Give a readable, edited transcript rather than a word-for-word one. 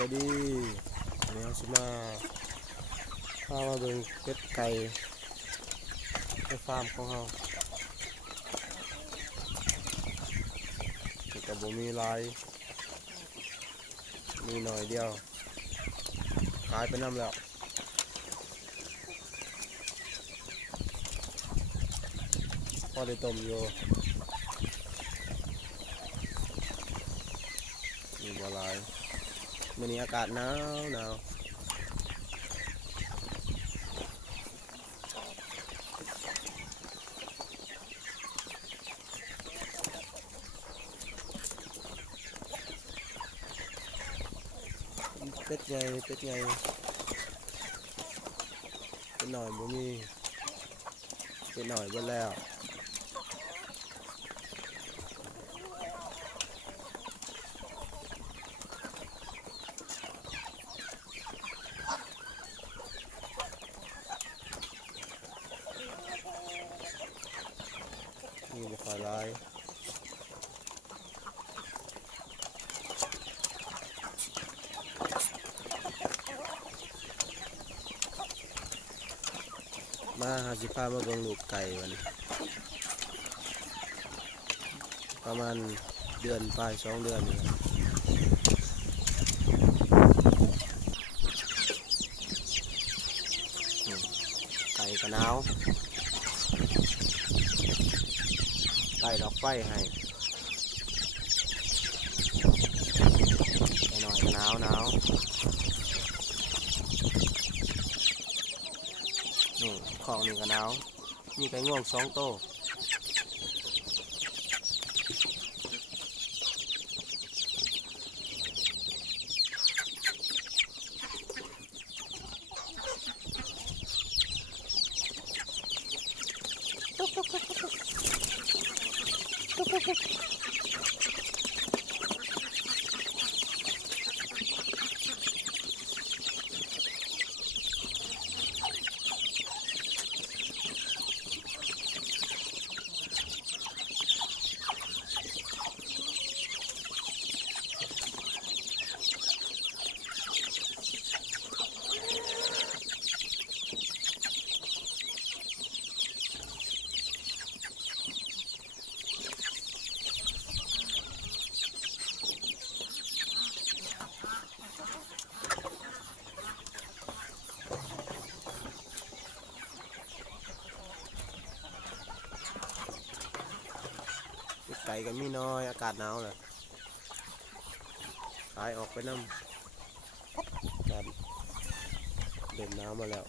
บายดีวันนี้เราจะมาพามาเบิ่งเป็ดไก่ในฟาร์มของเราแต่บ่มีลายมีหน่อยเดียวขายไปน้ำแล้วพอได้ต้มอยู่มีบัวลายวันนี้อากาศหนาวเป็ดใหญ่เป็ดหน่อยบ่มีเป็ดหน่อยเบิดแล้วนี่บ่ค่อยหลายมาหาสิพามาเบิ่งลูกไก่วันนี้ประมาณเดือนปลาย2 เดือนนี่ไก่กระหนาวไก่ดอกไฟให้หน่อยหนาวนี่ของนี่ก็หนาวมีไก่ง่วง2 โตวไก่กันมีน้อยอากาศหนาวเลยขายออกไปน้ำการเดินน้ำมาแล้ว